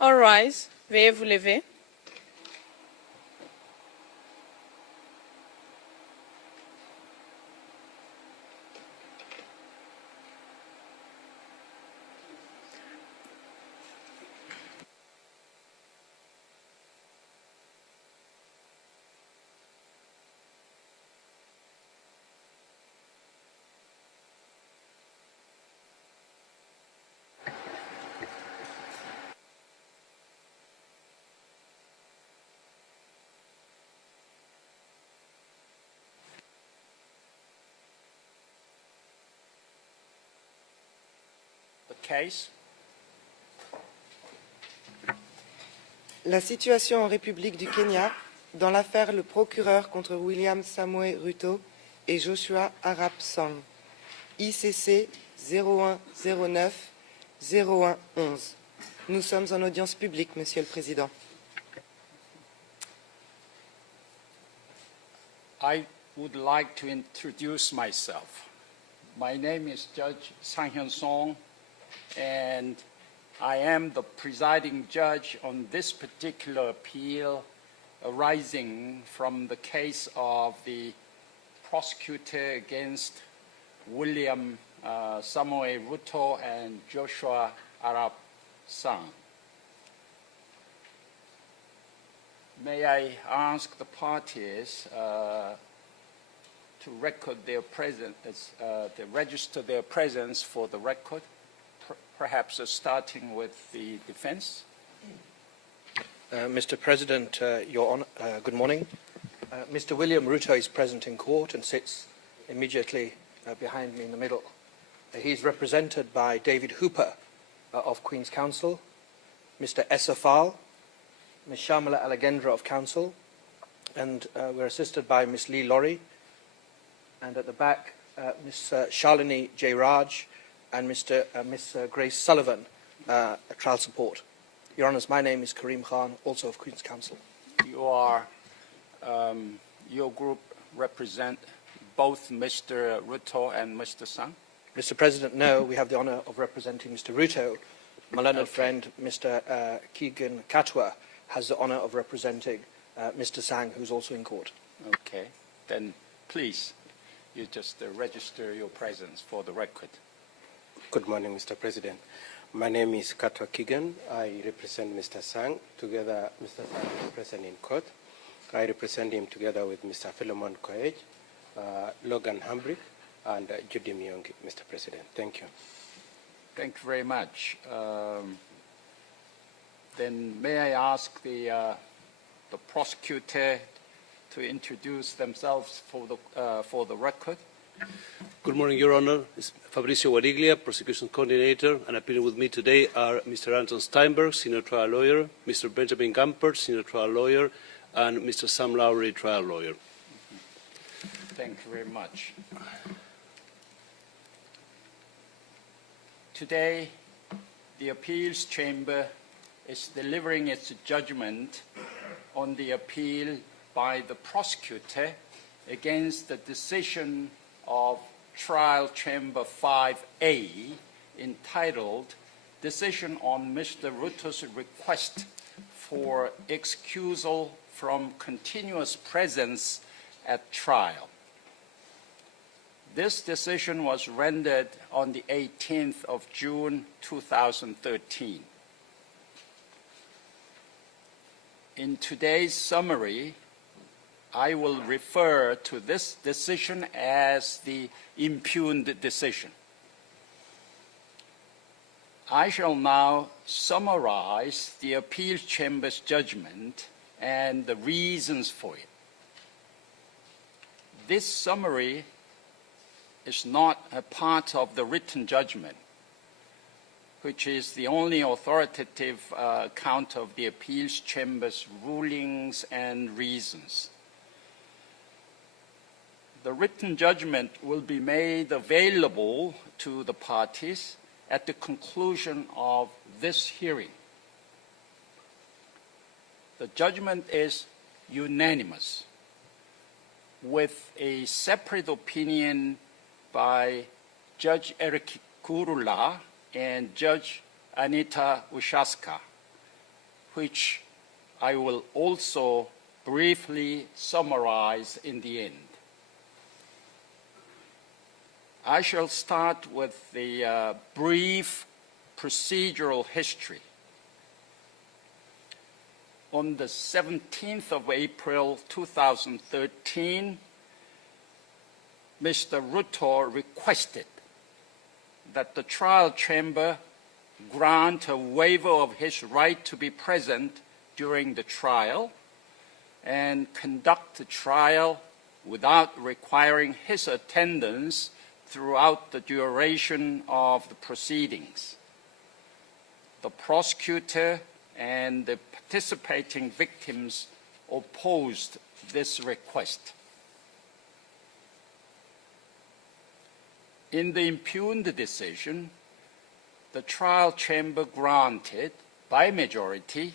All rise. Veuillez vous lever. Case. La situation en République du Kenya dans l'affaire le procureur contre William Samoei Ruto et Joshua Arap Sang, ICC 0109 0111. Nous sommes en audience publique, Monsieur le Président. I would like to introduce myself. My name is Judge Sang-hyun Song, and I am the presiding judge on this particular appeal arising from the case of the prosecutor against William Samoei Ruto and Joshua Arap Sang. May I ask the parties to record their presence, to register their presence for the record, perhaps starting with the defense. Mr. President, Your Honor, good morning. Mr. William Ruto is present in court and sits immediately behind me in the middle. He's represented by David Hooper of Queen's Counsel, Mr. Esafal, Ms. Shamala Alagendra of Counsel, and we're assisted by Ms. Lee Laurie, and at the back, Ms. Shalini J. Raj and Ms. Grace Sullivan, trial support. Your Honours, my name is Karim Khan, also of Queen's Counsel. You are, your group represent both Mr. Ruto and Mr. Sang? Mr. President, no, we have the honour of representing Mr. Ruto. My learned friend, Mr. Keegan Katwa, has the honour of representing Mr. Sang, who's also in court. Okay, then please, you just register your presence for the record. Good morning, Mr. President. My name is Katwa Keegan. I represent Mr. Sang. Together, Mr. Sang is present in court. I represent him together with Mr. Philemon Koech, Logan Hambrick, and Judy Myongi, Mr. President. Thank you. Thank you very much. Then may I ask the prosecutor to introduce themselves for the record? Good morning, Your Honor. It's Fabrizio Guariglia, Prosecution Coordinator, and appearing with me today are Mr. Anton Steinberg, Senior Trial Lawyer, Mr. Benjamin Gampert, Senior Trial Lawyer, and Mr. Sam Lowry, Trial Lawyer. Thank you very much. Today, the Appeals Chamber is delivering its judgment on the appeal by the prosecutor against the decision of Trial Chamber 5A entitled Decision on Mr. Ruto's Request for Excusal from Continuous Presence at Trial. This decision was rendered on the 18th of June 2013. In today's summary, I will refer to this decision as the impugned decision. I shall now summarize the Appeals Chamber's judgment and the reasons for it. This summary is not a part of the written judgment, which is the only authoritative account of the Appeals Chamber's rulings and reasons. The written judgment will be made available to the parties at the conclusion of this hearing. The judgment is unanimous, with a separate opinion by Judge Eric Kurula and Judge Anita Ushaska, which I will also briefly summarize in the end. I shall start with the brief procedural history. On the 17th of April 2013, Mr. Ruto requested that the trial chamber grant a waiver of his right to be present during the trial and conduct the trial without requiring his attendance throughout the duration of the proceedings. The prosecutor and the participating victims opposed this request. In the impugned decision, the trial chamber granted, by majority,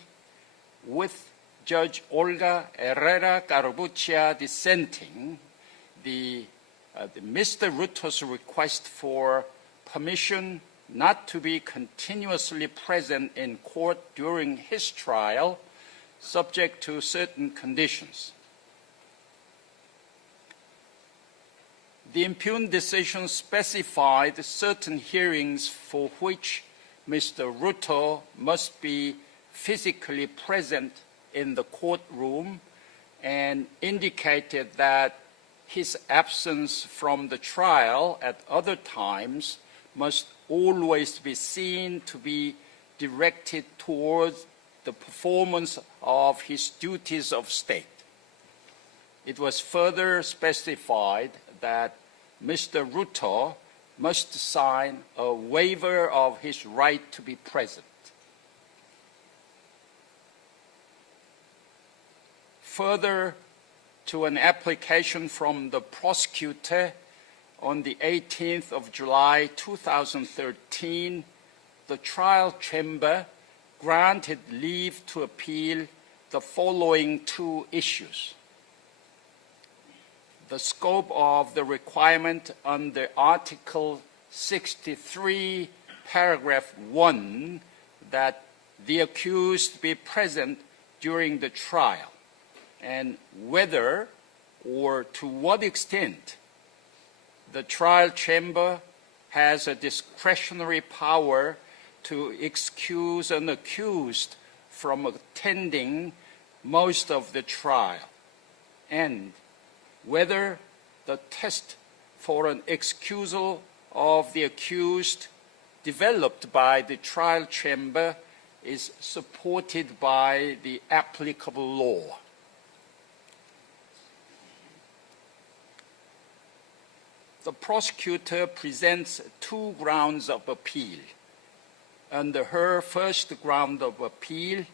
with Judge Olga Herrera Garbucia dissenting, Mr. Ruto's request for permission not to be continuously present in court during his trial, subject to certain conditions. The impugned decision specified certain hearings for which Mr. Ruto must be physically present in the courtroom and indicated that his absence from the trial at other times must always be seen to be directed towards the performance of his duties of state. It was further specified that Mr. Ruto must sign a waiver of his right to be present. Further to an application from the prosecutor on the 18th of July 2013, the trial chamber granted leave to appeal the following two issues. The scope of the requirement under Article 63, paragraph 1, that the accused be present during the trial, and whether or to what extent the trial chamber has a discretionary power to excuse an accused from attending most of the trial, and whether the test for an excusal of the accused developed by the trial chamber is supported by the applicable law. The prosecutor presents two grounds of appeal. Under her first ground of appeal,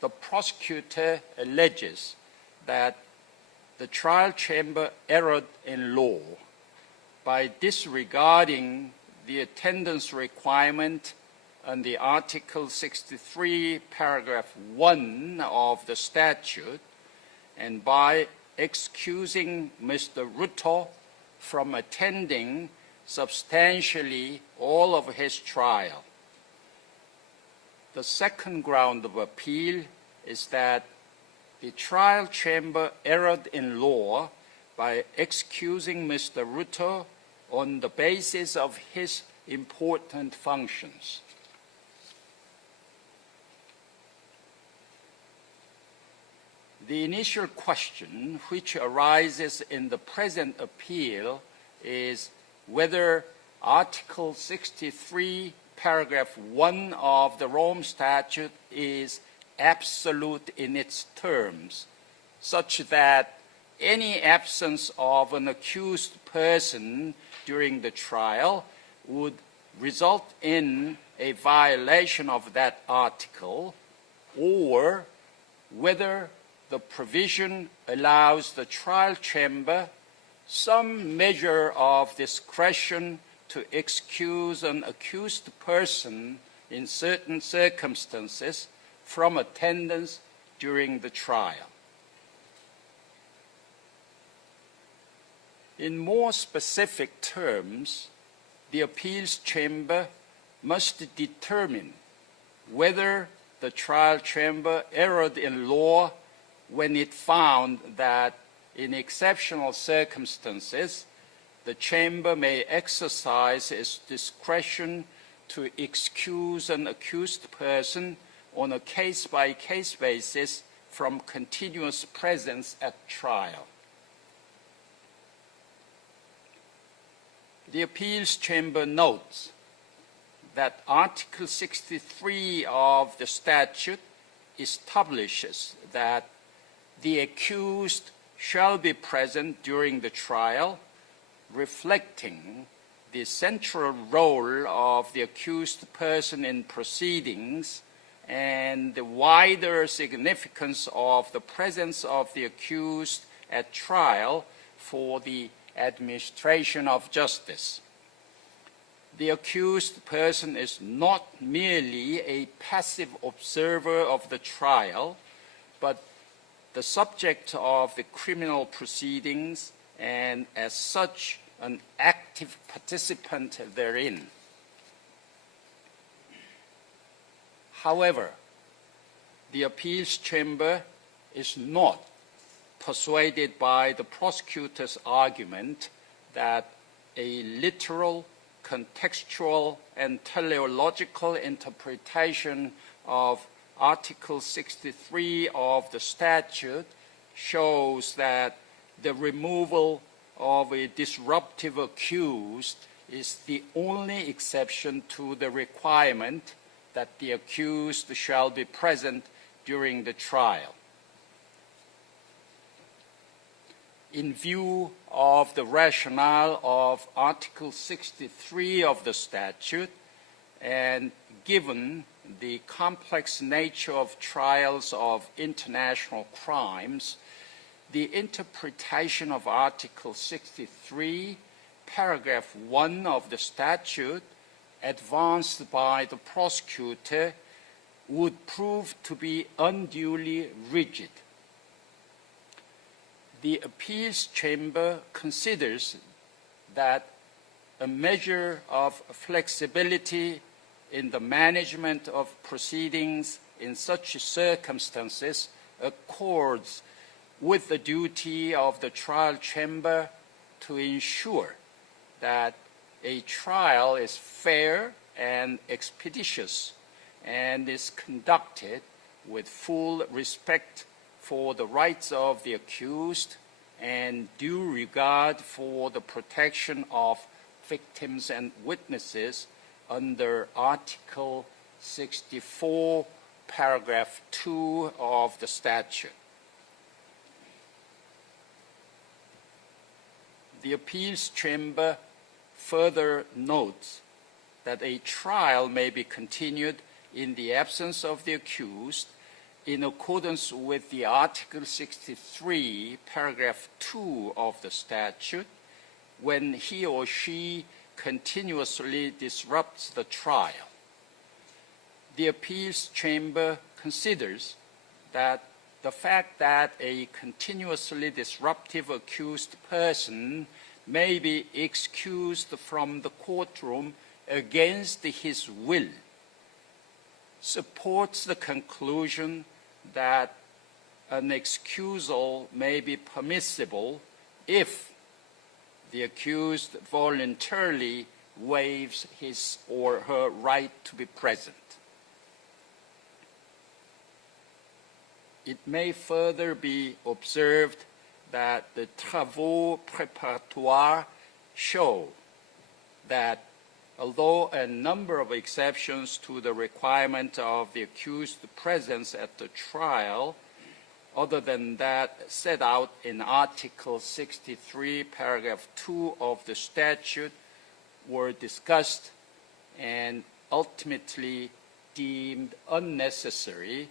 the prosecutor alleges that the trial chamber erred in law by disregarding the attendance requirement under Article 63, paragraph 1 of the statute, and by excusing Mr. Ruto from attending substantially all of his trial. The second ground of appeal is that the trial chamber erred in law by excusing Mr. Ruto on the basis of his important functions. The initial question which arises in the present appeal is whether Article 63, paragraph 1 of the Rome Statute is absolute in its terms, such that any absence of an accused person during the trial would result in a violation of that article, or whether the provision allows the trial chamber some measure of discretion to excuse an accused person in certain circumstances from attendance during the trial. In more specific terms, the appeals chamber must determine whether the trial chamber erred in law when it found that in exceptional circumstances, the chamber may exercise its discretion to excuse an accused person on a case-by-case basis from continuous presence at trial. The appeals chamber notes that Article 63 of the statute establishes that the accused shall be present during the trial, reflecting the central role of the accused person in proceedings and the wider significance of the presence of the accused at trial for the administration of justice. The accused person is not merely a passive observer of the trial, but the subject of the criminal proceedings and, as such, an active participant therein. However, the appeals chamber is not persuaded by the prosecutor's argument that a literal, contextual, and teleological interpretation of Article 63 of the statute shows that the removal of a disruptive accused is the only exception to the requirement that the accused shall be present during the trial. In view of the rationale of Article 63 of the statute, and given the complex nature of trials of international crimes, the interpretation of Article 63, paragraph 1 of the statute, advanced by the prosecutor, would prove to be unduly rigid. The appeals chamber considers that a measure of flexibility in the management of proceedings in such circumstances accords with the duty of the trial chamber to ensure that a trial is fair and expeditious and is conducted with full respect for the rights of the accused and due regard for the protection of victims and witnesses under Article 64, paragraph 2 of the statute. The appeals chamber further notes that a trial may be continued in the absence of the accused in accordance with the Article 63, paragraph 2 of the statute, when he or she continuously disrupts the trial. The appeals chamber considers that the fact that a continuously disruptive accused person may be excused from the courtroom against his will supports the conclusion that an excusal may be permissible if the accused voluntarily waives his or her right to be present. It may further be observed that the travaux préparatoires show that although a number of exceptions to the requirement of the accused's presence at the trial, other than that set out in Article 63, paragraph 2 of the statute, were discussed and ultimately deemed unnecessary,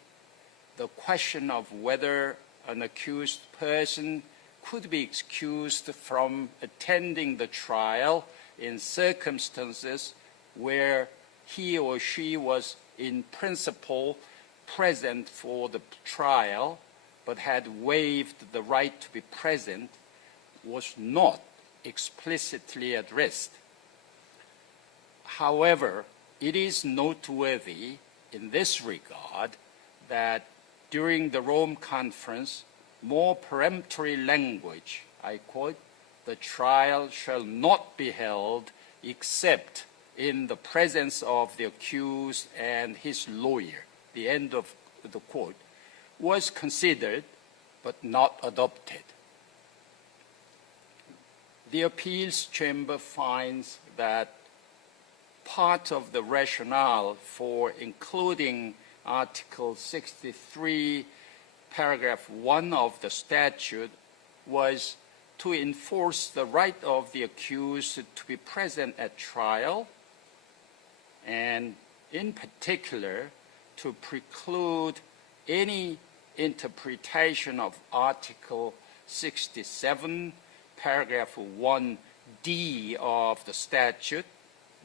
the question of whether an accused person could be excused from attending the trial in circumstances where he or she was in principle present for the trial but had waived the right to be present was not explicitly addressed. However, it is noteworthy in this regard that during the Rome Conference, more peremptory language, I quote, "The trial shall not be held except in the presence of the accused and his lawyer," the end of the quote, was considered but not adopted. The appeals chamber finds that part of the rationale for including Article 63, paragraph 1 of the statute was to enforce the right of the accused to be present at trial, and in particular to preclude any interpretation of Article 67, paragraph 1D of the statute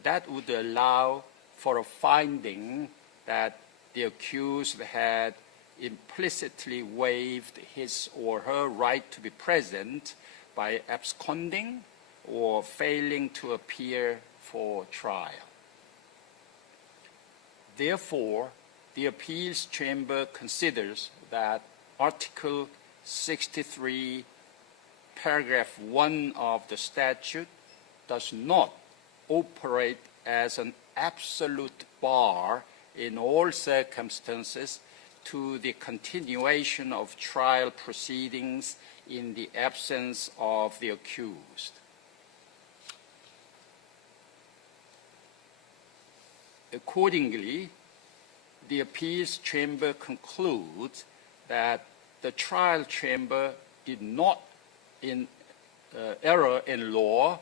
that would allow for a finding that the accused had implicitly waived his or her right to be present by absconding or failing to appear for trial. Therefore, the appeals chamber considers that Article 63, paragraph 1 of the statute does not operate as an absolute bar in all circumstances to the continuation of trial proceedings in the absence of the accused. Accordingly, the appeals chamber concludes that the trial chamber did not err in law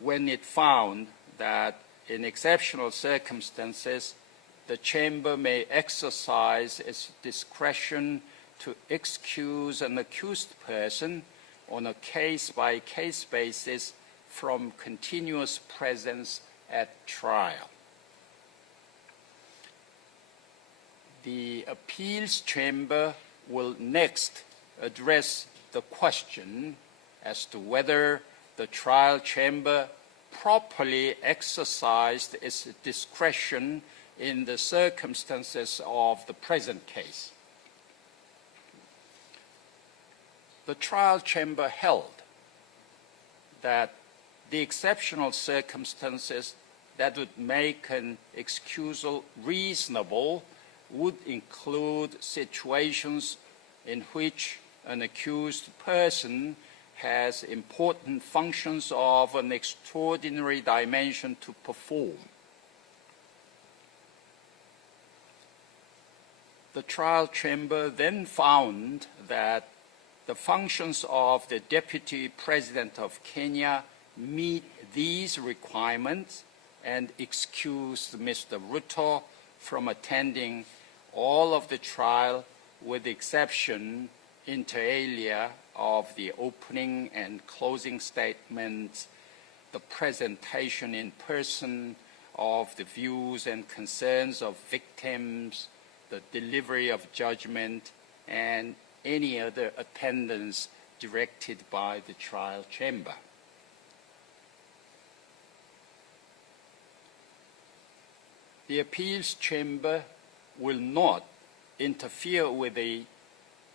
when it found that in exceptional circumstances, the chamber may exercise its discretion to excuse an accused person on a case-by-case basis from continuous presence at trial. The appeals chamber will next address the question as to whether the trial chamber properly exercised its discretion in the circumstances of the present case. The trial chamber held that the exceptional circumstances that would make an excusal reasonable would include situations in which an accused person has important functions of an extraordinary dimension to perform. The trial chamber then found that the functions of the Deputy President of Kenya meet these requirements and excused Mr. Ruto from attending all of the trial with the exception, inter alia, of the opening and closing statements, the presentation in person of the views and concerns of victims, the delivery of judgment, and any other attendance directed by the trial chamber. The appeals chamber will not interfere with the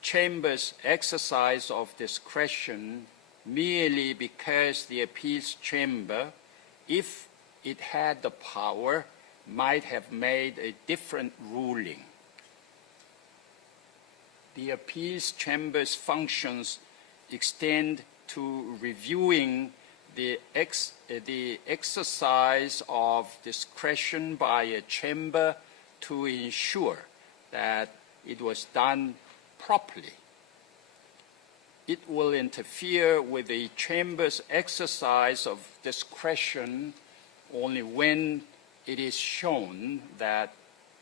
chamber's exercise of discretion merely because the appeals chamber, if it had the power, might have made a different ruling. The appeals chamber's functions extend to reviewing the exercise of discretion by a chamber to ensure that it was done properly. It will interfere with the chamber's exercise of discretion only when it is shown that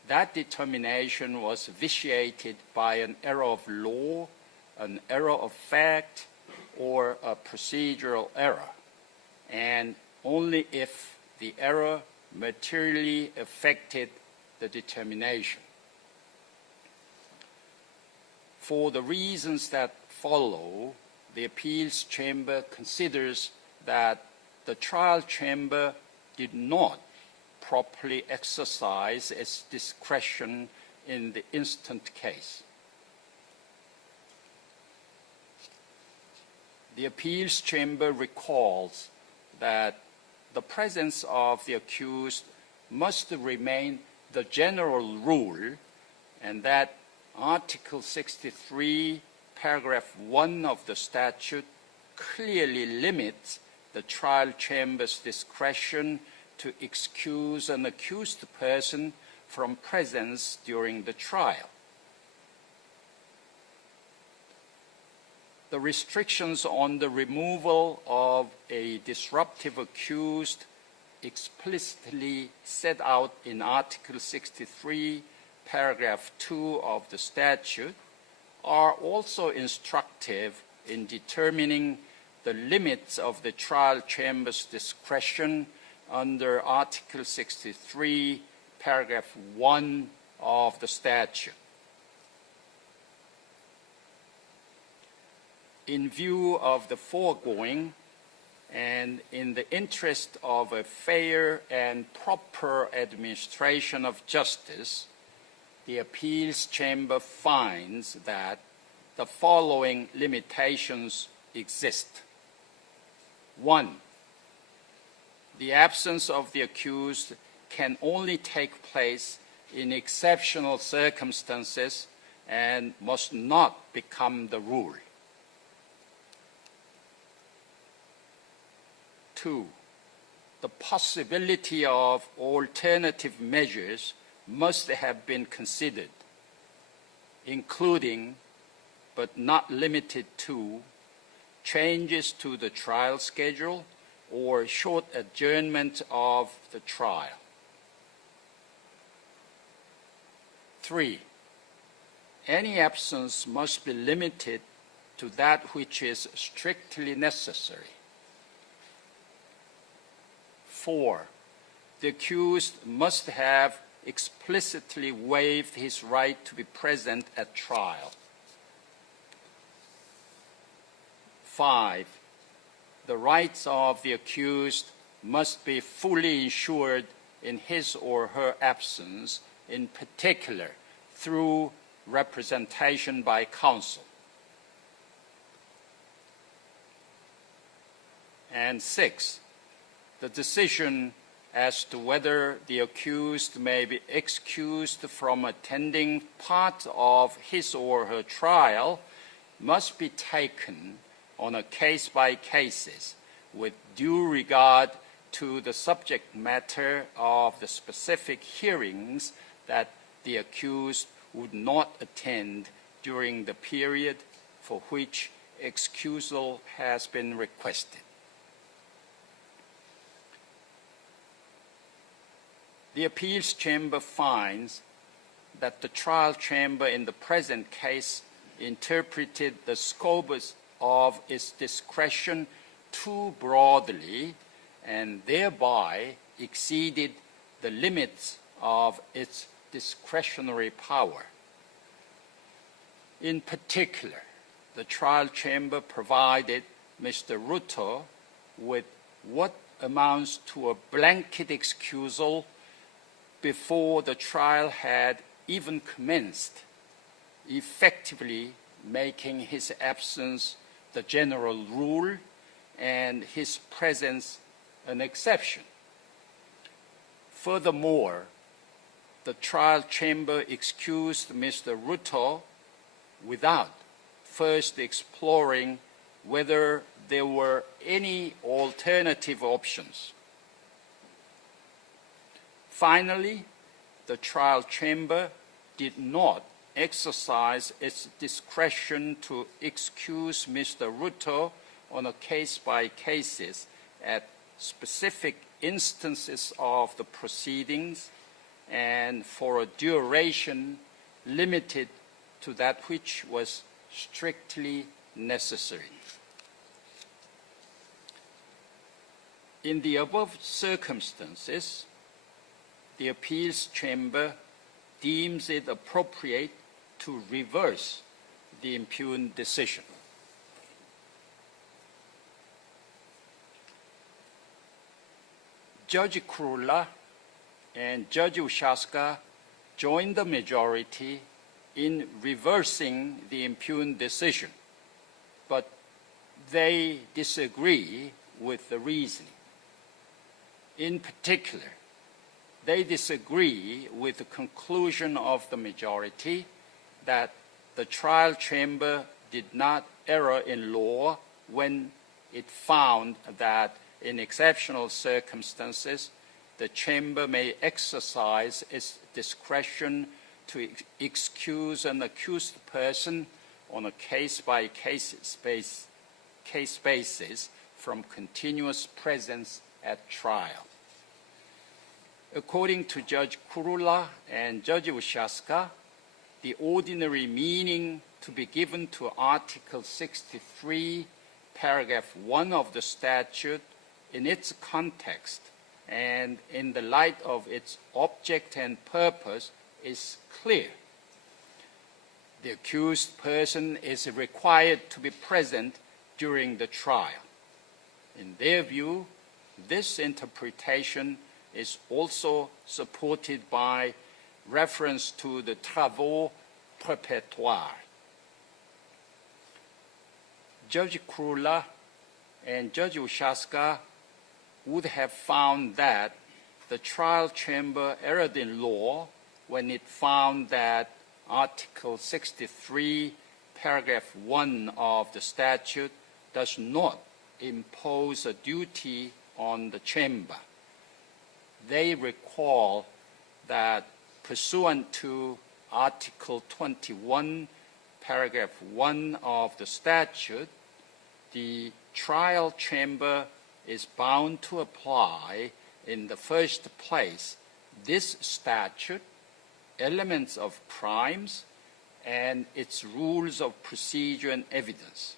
that determination was vitiated by an error of law, an error of fact, or a procedural error, and only if the error materially affected the determination. For the reasons that follow, the appeals chamber considers that the trial chamber did not properly exercise its discretion in the instant case. The appeals chamber recalls that the presence of the accused must remain the general rule, and that Article 63, paragraph 1 of the statute clearly limits the trial chamber's discretion to excuse an accused person from presence during the trial. The restrictions on the removal of a disruptive accused explicitly set out in Article 63, paragraph 2 of the statute are also instructive in determining the limits of the trial chamber's discretion under Article 63, paragraph 1 of the statute. In view of the foregoing, and in the interest of a fair and proper administration of justice, the appeals chamber finds that the following limitations exist. 1. The absence of the accused can only take place in exceptional circumstances and must not become the rule. 2. The possibility of alternative measures must have been considered, including, but not limited to, changes to the trial schedule or short adjournment of the trial. 3. Any absence must be limited to that which is strictly necessary. 4. The accused must have explicitly waived his right to be present at trial. 5. The rights of the accused must be fully ensured in his or her absence, in particular through representation by counsel. And 6. The decision as to whether the accused may be excused from attending part of his or her trial must be taken on a case-by-case basis with due regard to the subject matter of the specific hearings that the accused would not attend during the period for which excusal has been requested. The appeals chamber finds that the trial chamber in the present case interpreted the scope of its discretion too broadly and thereby exceeded the limits of its discretionary power. In particular, the trial chamber provided Mr. Ruto with what amounts to a blanket excusal before the trial had even commenced, effectively making his absence the general rule and his presence an exception. Furthermore, the trial chamber excused Mr. Ruto without first exploring whether there were any alternative options. Finally, the trial chamber did not exercise its discretion to excuse Mr. Ruto on a case-by-case basis at specific instances of the proceedings and for a duration limited to that which was strictly necessary. In the above circumstances, the appeals chamber deems it appropriate to reverse the impugned decision. Judge Kurula and Judge Ushaska joined the majority in reversing the impugned decision, but they disagree with the reasoning. In particular, they disagree with the conclusion of the majority that the trial chamber did not err in law when it found that in exceptional circumstances, the chamber may exercise its discretion to excuse an accused person on a case-by-case basis from continuous presence at trial. According to Judge Kurula and Judge Ushaska, the ordinary meaning to be given to Article 63, paragraph 1 of the statute in its context and in the light of its object and purpose is clear. The accused person is required to be present during the trial. In their view, this interpretation is also supported by reference to the travaux préparatoires. Judge Kurula and Judge Ushaska would have found that the trial chamber erred in law when it found that Article 63, paragraph 1 of the statute does not impose a duty on the chamber. They recall that pursuant to Article 21, paragraph 1 of the statute, the trial chamber is bound to apply in the first place this statute, elements of crimes, and its rules of procedure and evidence.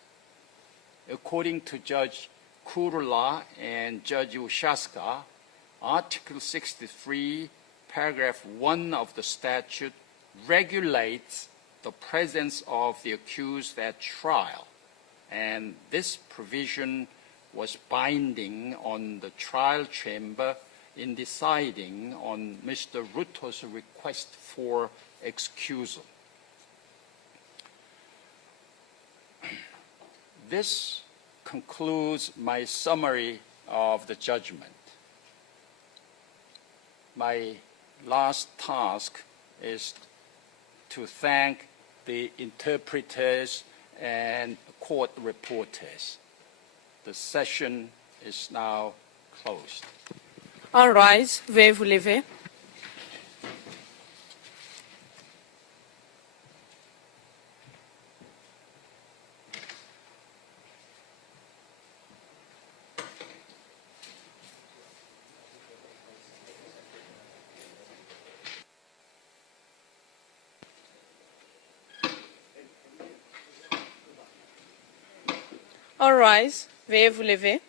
According to Judge Kurula and Judge Ushaska, Article 63, paragraph 1 of the statute regulates the presence of the accused at trial, and this provision was binding on the trial chamber in deciding on Mr. Ruto's request for excusal. This concludes my summary of the judgment. My last task is to thank the interpreters and court reporters. The session is now closed. All rise. Veuillez vous lever. All rise. Veuillez vous lever.